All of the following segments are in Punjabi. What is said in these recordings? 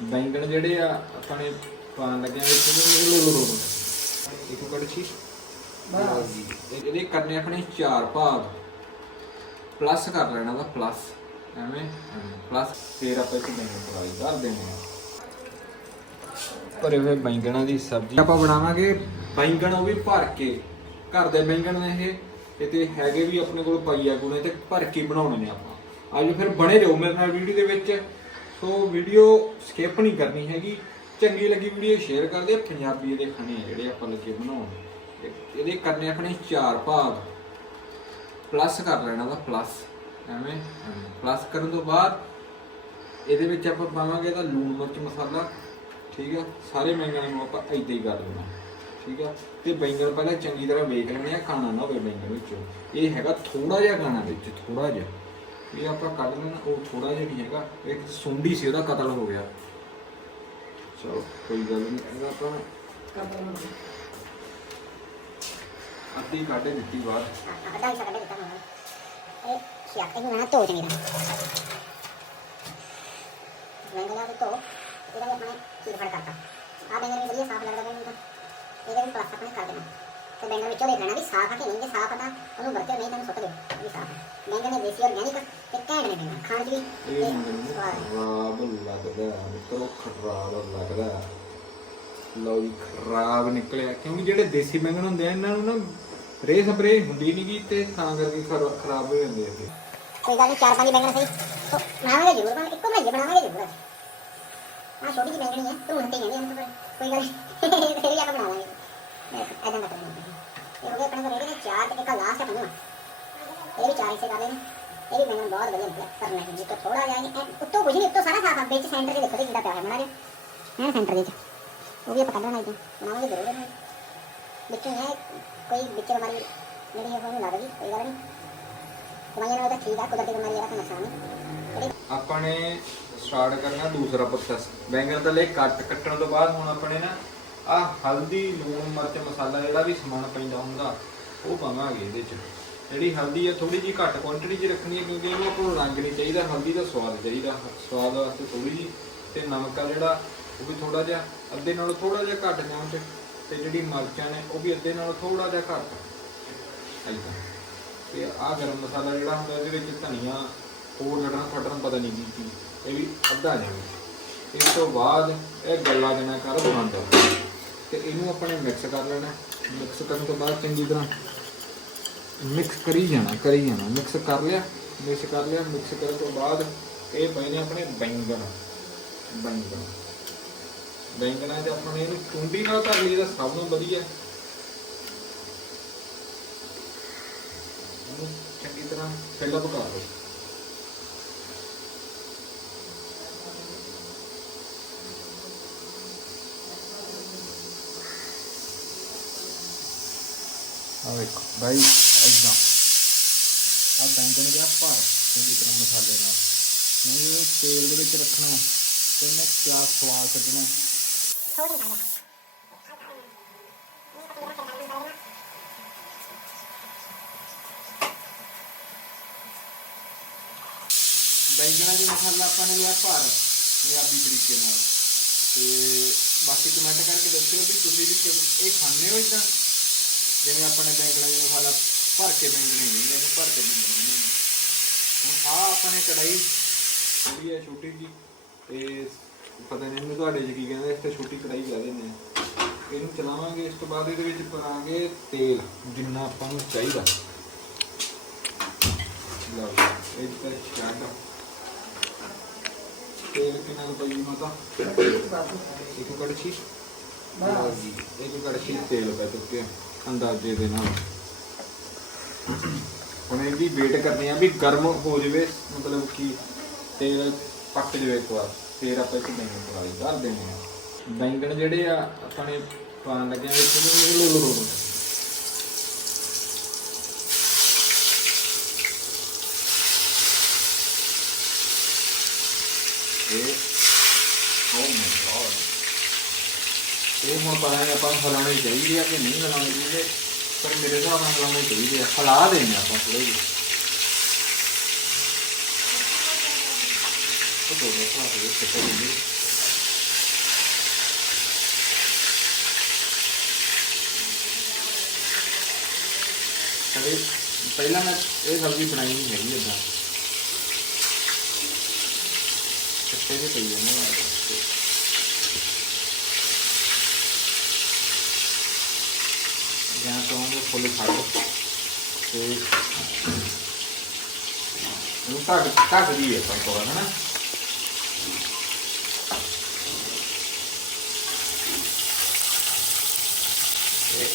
ਬੈਂਗਣ ਜਿਹੜੇ ਆ ਆਪਾਂ ਨੇ ਪਾਣ ਲੱਗਿਆ ਵਿੱਚ ਲੋ ਲੋ ਲੋ ਇੱਕ ਕੜਛੀ ਲਓ ਜੀ। ਇਹ- ਇਹਦੇ ਕਰਨੇ ਆਪਣੇ ਚਾਰ ਭਾਗ। ਪਲੱਸ ਕਰ ਲੈਣਾ ਦਾ ਪਲੱਸ ਐਵੇਂ ਪਲੱਸ ਫੇਰ ਆਪਾਂ ਇੱਕ ਬੈਂਗਣ ਫਰਾਈ ਕਰ ਦੇਣੇ ਆ। ਭਰੇ ਹੋਏ ਬੈਂਗਣਾਂ ਦੀ ਸਬਜ਼ੀ ਆਪਾਂ ਬਣਾਵਾਂਗੇ। ਬੈਂਗਣ ਉਹ ਵੀ ਭਰ ਕੇ। ਘਰ ਦੇ ਬੈਂਗਣ ਨੇ ਇਹ। ਤੇ ਤੇ ਹੈਗੇ ਵੀ ਆਪਣੇ ਕੋਲ ਪਾਈਆ ਗੁਣੇ ਤੇ ਭਰ ਕੇ ਬਣਾਉਣੇ ਨੇ ਆਪਾਂ। ਅੱਜ ਫਿਰ ਬਣੇ ਰਹੋ ਮੇਰੇ ਨਾਲ ਵੀਡੀਓ ਦੇ ਵਿੱਚ। ਸੋ ਵੀਡੀਓ ਸਕਿਪ ਨਹੀਂ ਕਰਨੀ ਹੈਗੀ। ਚੰਗੀ ਲੱਗੀ ਵੀਡੀਓ ਸ਼ੇਅਰ ਕਰ ਦਿਓ। ਪੰਜਾਬੀ ਦੇ ਖਾਣੇ ਆ ਜਿਹੜੇ ਆਪਾਂ ਲੱਗੇ ਬਣਾਉਣ। ਇਹਦੇ ਕਰਨੇ ਆਪਣੇ ਚਾਰ ਭਾਗ। ਪਲੱਸ ਕਰ ਲੈਣਾ ਦਾ ਪਲੱਸ ਐਵੇਂ ਪਲੱਸ ਕਰਨ ਤੋਂ ਬਾਅਦ ਇਹਦੇ ਵਿੱਚ ਆਪਾਂ ਪਾਵਾਂਗੇ ਤਾਂ ਲੂਣ, ਮਿਰਚ, ਮਸਾਲਾ। ਠੀਕ ਆ? ਸਾਰੇ ਬੈਂਗਣ ਨੂੰ ਆਪਾਂ ਏਦਾਂ ਹੀ ਕਰ ਲੈਣਾ ਠੀਕ ਆ? ਤੇ ਬੈਂਗਣ ਪਹਿਲਾਂ ਚੰਗੀ ਤਰ੍ਹਾਂ ਵੇਖ ਲੈਣੇ ਆ, ਖਾਣਾ ਨਾ ਹੋਵੇ ਬੈਂਗਣ ਵਿੱਚ। ਇਹ ਹੈਗਾ ਥੋੜਾ ਜਿਹਾ ਖਾਣਾ ਵਿੱਚ ਥੋੜਾ ਜਿਹਾ। ਇਹ ਆਪਾਂ ਕੱਢ ਲੈਣਾ ਉਹ ਥੋੜਾ ਜਿਹਾ ਨਹੀਂ ਹੈਗਾ ਇੱਕ ਸੁੰਡੀ ਸੀ ਉਹਦਾ ਕਤਲ ਹੋ ਗਿਆ ਚਲੋ ਕੋਈ ਗੱਲ ਨਹੀਂ ਇਹਦਾ ਆਪਾਂ ਅੱਧੀ ਕੱਢ ਦਿੱਤੀ ਬਾਹਰ ਅੱਧਾ ਹਿੱਸਾ ਕੱਢ ਦਿੱਤਾ ਹੁਣ ਇਹ ਸ਼ਿਆਕ ਇਹਨੂੰ ਨਾ ਧੋ ਚੰਗੀ ਤਰ੍ਹਾਂ ਬੈਂਗਣਾ ਤੋਂ ਧੋ ਇਹਦਾ ਵੀ ਆਪਣੇ ਚੀਰ ਫੜ ਕਰਤਾ ਆ ਬੈਂਗਣ ਵੀ ਵਧੀਆ ਸਾਫ਼ ਲੱਗਦਾ ਬੈਂਗਣ ਤਾਂ ਇਹਦੇ ਵੀ ਪਲੱਸ ਆਪਣੇ ਕਰ ਦੇਣਾ ਤੇ ਬੈਂਗਣ ਵਿੱਚੋਂ ਦੇਖ ਲੈਣਾ ਵੀ ਸਾਫ਼ ਆ ਕਿ ਨਹੀਂ ਜੇ ਸਾਫ਼ ਆ ਤਾਂ ਉਹਨੂੰ ਵਰਤਿਓ ਨਹੀਂ ਤਾਂ ਉਹਨੂੰ ਸੁੱਟ ਦਿਓ ਵੀ ਸਾਫ਼ ਹੈ ਬੈਂਗਣ ਨੇ ਦੇਸੀ ਆਰਗੈਨਿਕ ਤੇ ਘੈਂਟ ਨੇ ਬੈਂਗਣ ਖਾਣ 'ਚ ਵੀ ਇਹ ਤੇ ਮੈਨੂੰ ਸਵਾਦ ਹੈ। ਖਰਾਬ ਲੱਗਦਾ ਮਿੱਤਰੋ ਖਰਾਬ ਲੱਗਦਾ ਲਓ ਜੀ ਖਰਾਬ ਨਿਕਲਿਆ ਕਿਉਂਕਿ ਜਿਹੜੇ ਦੇਸੀ ਬੈਂਗਣ ਹੁੰਦੇ ਆ ਇਹਨਾਂ ਨੂੰ ਨਾ ਰੇ ਸਪਰੇ ਹੁੰਦੀ ਨਹੀਂ ਤੇ ਤਾਂ ਕਰਕੇ ਖਰਾ- ਖਰਾਬ ਹੋ ਜਾਂਦੇ ਆ ਇਹ। ਕੋਈ ਗੱਲ ਨਹੀਂ ਚਾਰ ਪੰਜ ਬੈਂਗਣ ਸਹੀ ਤੋ ਬਣਾਵਾਂਗੇ ਜ਼ਰੂਰ ਬਣਾਵਾਂਗੇ ਇੱਕੋ ਬਣਾਈਏ ਬਣਾਵਾਂਗੇ ਜ਼ਰੂਰ ਆ ਛੋਟੀ ਜਿਹੀ ਬੈਂਗਣੀ ਹੈ ਤੂੰ ਹੰਤੇ ਕਹਿੰਦੇ ਹਨ ਕੋਈ ਗੱਲ ਨਹੀਂ ਫਿਰ ਵੀ ਆਪਾਂ ਬਣਾ ਲਾਂਗੇ ਐਦਾਂ ਕਰ ਲਾਂਗੇ ਇਹ ਹੋ ਗਿਆ ਆਪਣੇ ਕੋਲ ਇਹਦੇ ਚਾਰ ਤੇ ਇੱਕ ਲਾਸਟ ਹੈ ਪੰਜਵਾਂ। ਇਹ ਵੀ ਚਾਰ ਹਿੱਸੇ ਕਰ ਲੈਣੇ ਇਹ ਵੀ ਬੈਂਗਣ ਬਹੁਤ ਵਧੀਆ ਨਿਕਲਿਆ ਕਰਨਾ ਹੈ ਜੀ ਤਾਂ ਥੋੜਾ ਜਿਹਾ ਇਹ ਉੱਤੋਂ ਕੁਝ ਨਹੀਂ, ਉੱਤੋਂ ਸਾਰਾ ਸਾਫ਼ ਆ, ਵਿੱਚ ਸੈਂਟਰ 'ਚ ਦੇਖੋ ਤੇ ਕਿਹਦਾ ਪਿਆ ਹੈ, ਮੜਾ ਜੀ ਹੈ ਸੈਂਟਰ ਦੇ 'ਚ? ਉਹ ਵੀ ਆਪਾਂ ਕੱਢਣਾ ਇਦਾਂ ਬਣਾਵਾਂਗੇ ਜ਼ਰੂਰ ਇਹਨੂੰ। ਵਿੱਚੋਂ ਹੈ ਕੋਈ ਵਿੱਚ ਬਿਮਾਰੀ ਜਿਹੜੀ ਉਹ ਨਹੀਂ ਲੱਗਦੀ, ਕੋਈ ਗੱਲ ਨਹੀਂ। ਦਵਾਈਆਂ ਨਾਲ ਤਾਂ ਠੀਕ ਆ, ਕੁਦਰਤੀ ਬਿਮਾਰੀ ਦਾ ਕੋਈ ਨੁਕਸਾਨ ਨਹੀਂ। ਜਿਹੜੇ ਆਪਾਂ ਨੇ ਸਟਾਰਟ ਕਰਨਾ ਦੂਸਰਾ ਪ੍ਰੋਸੈਸ ਬੈਂਗਣ ਦਾ ਲੈ, ਕੱਟ ਕੱਟਣ ਤੋਂ ਬਾਅਦ ਹੁਣ ਆਪਣੇ ਨਾ ਆ ਹਲਦੀ, ਲੂਣ, ਮਿਰਚ, ਮਸਾਲਾ ਜਿਹੜਾ ਵੀ ਸਮਾਨ ਪੈਂਦਾ ਹੁੰਦਾ, ਉਹ ਪਾਵਾਂਗੇ ਇਹਦੇ ਚ। ਜਿਹੜੀ ਹਲਦੀ ਹੈ ਥੋੜੀ ਜਿਹੀ ਘੱਟ ਕੁਆਂਟੀਟੀ 'ਚ ਰੱਖਣੀ ਹੈ ਕਿਉਂਕਿ ਇਹਨੂੰ ਆਪਾਂ ਨੂੰ ਰੰਗ ਨਹੀਂ ਚਾਹੀਦਾ, ਹਲਦੀ ਦਾ ਸਵਾਦ ਚਾਹੀਦਾ, ਸਵਾਦ ਵਾਸਤੇ ਥੋੜੀ ਜਿਹੀ। ਤੇ ਨਮਕ ਆ ਜਿਹੜਾ, ਉਹ ਵੀ ਥੋੜਾ ਜਿਹਾ, ਅੱਧੇ ਨਾਲੋਂ ਥੋੜਾ ਜਿਹਾ ਘੱਟ ਚਮਚ ਤੇ ਜਿਹੜੀ ਮਿਰਚਾਂ ਨੇ, ਉਹ ਵੀ ਅੱਧੇ ਨਾਲੋਂ ਥੋੜਾ ਜਿਹਾ ਘੱਟ। ਏਦਾਂ ਤੇ ਆ ਗਰਮ ਮਸਾਲਾ ਜਿਹੜਾ ਹੁੰਦਾ ਇਹਦੇ ਵਿੱਚ ਧਨੀਆ, ਹੋਰ ਲੜਨਾ ਫਟਣਾ ਪਤਾ ਨਹੀਂ ਕੀ ਕੀ, ਇਹ ਵੀ ਅੱਧਾ ਜਾਵੇ ਇਸ ਤੋਂ ਬਾਅਦ ਇਹ ਗੱਲਾਂ ਦੇਣਾ ਕਰ ਬੰਦ ਤੇ ਇਹਨੂੰ ਆਪਣੇ ਮਿਕਸ ਕਰ ਲੈਣਾ। ਮਿਕਸ ਕਰਨ ਤੋਂ ਬਾਅਦ ਚੰਗੀ ਤਰ੍ਹਾਂ ਮਿਕਸ ਕਰੀ ਜਾਣਾ ਕਰੀ ਜਾਣਾ। ਮਿਕਸ ਕਰ ਲਿਆ ਮਿਕਸ ਕਰ ਲਿਆ ਮਿਕਸ ਕਰਨ ਤੋਂ ਬਾਅਦ ਇਹ ਪਏ ਨੇ ਆਪਣੇ ਬੈਂਗਣ। ਬੈਂਗਣ। ਬੈਂਗਣਾ 'ਚ ਆਪਾਂ ਨੇ ਇਹਨੂੰ ਚੁੰਡੀ ਨਾਲ ਕਰ ਲਈ ਤਾਂ ਸਭ ਤੋਂ ਵਧੀਆ। ਇਹਨੂੰ ਚੰਗੀ ਤਰ੍ਹਾਂ ਫਿਲਅਪ ਕਰ ਲਓ। ਆ ਵੇਖੋ ਭਾਈ ਇਦਾਂ ਆ ਬੈਂਗਣ ਜਿਹਾ ਭਰ, ਚੰਗੀ ਤਰ੍ਹਾਂ ਮਸਾਲੇ ਨਾਲ। ਨਹੀਂ ਇਹ ਤੇਲ ਦੇ ਵਿੱਚ ਰੱਖਣਾ ਤੇ ਮੈਂ ਕਿਆ ਸਵਾਦ ਕੱਢਣਾ ਥੋੜੀ ਖਾਣਾ ਬੈਂਗਣਾ ਦੇ ਮਸਾਲਾ ਆਪਾਂ ਨੇ ਲਿਆ ਭਰ, ਪੰਜਾਬੀ ਤਰੀਕੇ ਨਾਲ। ਤੇ ਬਾਕੀ ਕਮੈਂਟ ਕਰਕੇ ਦੱਸਿਓ ਵੀ ਤੁਸੀਂ ਵੀ ਇਹ ਖਾਂਦੇ ਹੋ ਇਦਾਂ ਜਿਵੇਂ ਆਪਾਂ ਨੇ ਬੈਂਗਣਾ ਦੇ ਮਸਾਲਾ ਭਰ ਕੇ ਬੈਂਗਣੇ ਨਹੀਂ ਇਹਨੂੰ ਭਰ ਕੇ ਬੈਂਗਣੇ ਨਹੀਂ ਹੁਣ ਆ ਆਪਾਂ ਨੇ ਕੜਾਈ ਥੋੜੀ ਹੈ ਛੋਟੀ ਜੀ ਤੇ ਪਤਾ ਨਹੀਂ ਇਹਨੂੰ ਤੁਹਾਡੇ ਚ ਕੀ ਕਹਿੰਦੇ ਤੇ ਛੋਟੀ ਕੜਾਈ ਕਹਿ ਦਿੰਦੇ ਆ ਇਹਨੂੰ ਚਲਾਵਾਂਗੇ ਇਸ ਤੋਂ ਬਾਅਦ ਇਹਦੇ ਵਿੱਚ ਪਾਵਾਂਗੇ ਤੇਲ ਜਿੰਨਾ ਆਪਾਂ ਨੂੰ ਚਾਹੀਦਾ। ਲਓ ਇਹ ਤੇ ਛੱਡ ਤੇਲ ਕਿੰਨਾ ਕੁ ਪਈ ਮਾਤਾ? ਇੱਕ ਕੜਛੀ? ਜੀ ਇੱਕ ਕੜਛੀ ਤੇਲ ਪੈ ਚੁੱਕਿਆ ਅੰਦਾਜ਼ੇ ਦੇ ਨਾਲ। ਹੁਣ ਇਹਦੀ ਵੇਟ ਕਰਨੀ ਆ ਵੀ ਗਰਮ ਹੋ ਜਾਵੇ, ਮਤਲਬ ਕਿ ਤੇਲ ਪੱਕ ਜਾਵੇ ਇੱਕ ਵਾਰ, ਫੇਰ ਆਪਾਂ ਇੱਕ ਬੈਂਗਣ ਫਰਾਈ ਕਰ ਦੇਣੇ ਆ। ਬੈਂਗਣ ਜਿਹੜੇ ਆ, ਆਪਾਂ ਨੇ ਪਾਣ ਲੱਗੇ ਆ ਵਿੱਚ ਨੂੰ ਲੋ ਲੋ ਲੋ ਇਹ ਹੁਣ ਪਤਾ ਨਹੀਂ ਆਪਾਂ ਨੂੰ ਹਲਾਉਣੇ ਚਾਹੀਦੇ ਆ ਕਿ ਨਹੀਂ ਹਲਾਉਣੇ ਚਾਹੀਦੇ, ਪਰ ਮੇਰੇ ਹਿਸਾਬ ਨਾਲ ਹਲਾਉਣੇ ਚਾਹੀਦੇ ਆ। ਹਲਾ ਦੇਣੇ ਆਪਾਂ ਥੋੜੇ ਜਿਹੇ। ਤੋਂ ਪਹਿਲਾਂ ਮੈਂ ਇਹ ਸਬਜ਼ੀ ਬਣਾਈ ਨਹੀਂ ਹੈਗੀ ਇਦਾਂ। ਕਿਤੇ ਵੀ ਪਈ ਜਾਂਦਾ ਤੋਂ ਫੁੱਲ ਛੱਡ ਤੇ ਉਹ ਤੱਕ ਤੱਕ ਦੀ ਹੈ ਪਰ ਕੋਲ ਨਾ ਤੇ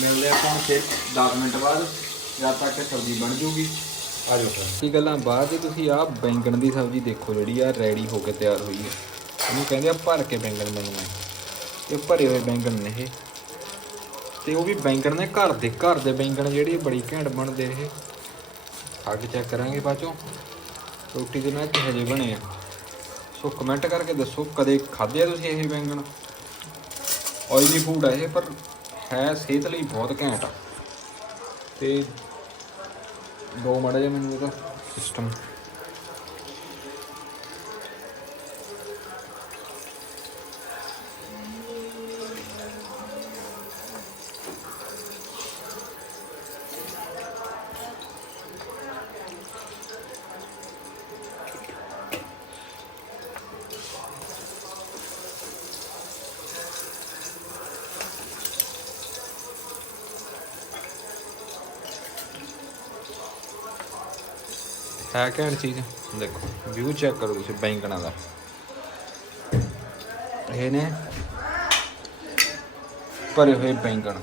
ਮਿਲਦੇ ਆਪਾਂ ਫਿਰ 10 ਮਿੰਟ ਬਾਅਦ ਜਦ ਤੱਕ ਸਬਜ਼ੀ ਬਣ ਜੂਗੀ। ਆ ਜਾਓ ਫਿਰ ਕੀ ਗੱਲਾਂ ਬਾਅਦ ਚ ਤੁਸੀਂ ਆ ਬੈਂਗਣ ਦੀ ਸਬਜ਼ੀ ਦੇਖੋ ਜਿਹੜੀ ਆ ਰੈਡੀ ਹੋ ਕੇ ਤਿਆਰ ਹੋਈ ਹੈ। ਇਹਨੂੰ ਕਹਿੰਦੇ ਆ ਭਰ ਕੇ ਬੈਂਗਣ ਬਣਾਉਣਾ ਇਹ ਭਰੇ ਹੋਏ ਬੈਂਗਣ ਨੇ ਇਹ। ਤੇ ਉਹ ਵੀ ਬੈਂਗਣ ਨੇ, ਘਰ ਦੇ ਘਰ ਦੇ ਬੈਂਗਣ ਜਿਹੜੇ ਬੜੀ ਘੈਂਟ ਬਣਦੇ ਇਹ। ਖਾ ਕੇ ਚੈੱਕ ਕਰਾਂਗੇ ਬਾਅਦੋਂ ਰੋਟੀ ਦੇ ਨਾਲ ਕਿਹੋ ਜਿਹੇ ਬਣੇ ਆ। ਸੋ ਕਮੈਂਟ ਕਰਕੇ ਦੱਸੋ, ਕਦੇ ਖਾਧੇ ਆ ਤੁਸੀਂ ਇਹ ਬੈਂਗਣ? ਆਇਲੀ ਫੂਡ ਆ ਇਹ, ਪਰ ਹੈ ਸਿਹਤ ਲਈ ਬਹੁਤ ਘੈਂਟ ਆ। ਤੇ ਦੋ ਮਾੜਾ ਜਿਹਾ ਮੈਨੂੰ ਇਹਦਾ ਸਿਸਟਮ ਹੈ ਘੈਂਟ ਚੀਜ਼। ਦੇਖੋ ਵਿਊ ਚੈੱਕ ਕਰੋ ਤੁਸੀਂ ਬੈਂਗਣਾ ਦਾ। ਇਹ ਨੇ ਭਰੇ ਹੋਏ ਬੈਂਗਣ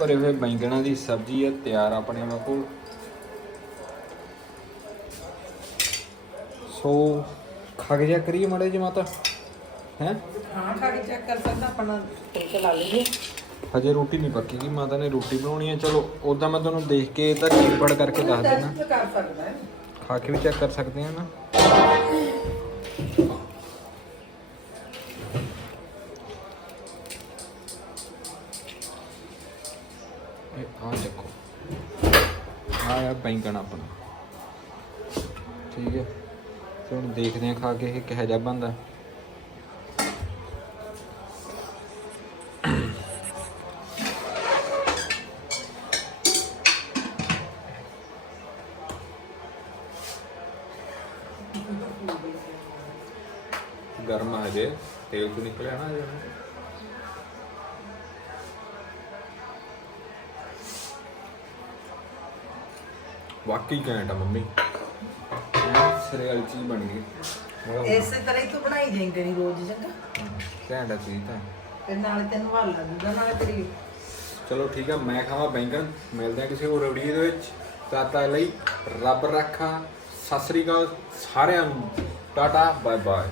ਭਰੇ ਹੋਏ ਬੈਂਗਣਾਂ ਦੀ ਸਬਜ਼ੀ ਹੈ ਤਿਆਰ ਆਪਣੇ ਕੋਲ। ਸੋ, ਖਾ ਕੇ ਜਾ ਕਰੀਏ ਮਾੜੇ ਜੀ ਮਾਤਾ। ਹੈ? ਹਾਂ, ਖਾ ਕੇ ਚੈੱਕ ਕਰ ਸਕਦਾ, ਆਪਣਾ ਟਿਕ ਲਾ ਲਈਏ। ਹਜੇ ਰੋਟੀ ਨਹੀਂ ਪੱਕੀ ਕਿ ਮਾਤਾ ਨੇ ਰੋਟੀ ਬਣਾਉਣੀ ਹੈ ਚਲੋ ਉਦਾਂ ਮੈਂ ਤੁਹਾਨੂੰ ਦੇਖ ਕੇ ਇਹਦਾ ਚੀਪੜ ਕਰਕੇ ਦੱਸ ਦੇਣਾ ਟੈਸਟ ਕਰ ਸਕਦਾ ਹੈ। ਖਾ ਕੇ ਵੀ ਚੈੱਕ ਕਰ ਸਕਦੇ ਆ ਨਾ। ਇਹ ਆ ਦੇਖੋ। ਆ ਆ ਬੈਂਗਣ ਆਪਣਾ। ਠੀਕ ਹੈ। ਤੇ ਹੁਣ ਦੇਖਦੇ ਆ ਖਾ ਕੇ ਇਹ ਕਿਹੋ ਜਿਹਾ ਬਣਦਾ। ਗਰਮ ਆ ਜੇ ਤੇਲ ਤੋਂ ਨਿਕਲਿਆ ਨਾ ਜੇ। ਵਾਕਈ ਘੈਂਟ ਆ ਮੰਮੀ। ਸਿਰੇ ਵਾਲੀ ਚੀਜ਼ ਬਣ ਗਈ। ਇਸੇ ਤਰ੍ਹਾਂ ਹੀ ਤੂੰ ਬਣਾਈ ਜਾਈਂ ਰੋਜ਼ ਚੰਗਾ। ਘੈਂਟ ਆ ਚੀਜ਼ ਤਾਂ। ਤੇ ਨਾਲੇ ਤੈਨੂੰ ਹੱਲ ਲੱਗੂਗਾ ਨਾਲੇ ਤੇਰੀ ਚਲੋ ਠੀਕ ਆ ਮੈਂ ਖਾਵਾਂ ਬੈਂਗਣ ਮਿਲਦੇ ਆ ਕਿਸੇ ਹੋਰ ਵੀਡੀਓ ਦੇ ਵਿੱਚ। ਤਦ ਤੱਕ ਲਈ ਰੱਬ ਰੱਖਾ। ਸਤਿ ਸ੍ਰੀ ਅਕਾਲ ਸਾਰਿਆਂ ਨੂੰ ਟਾਟਾ ਬਾਏ ਬਾਏ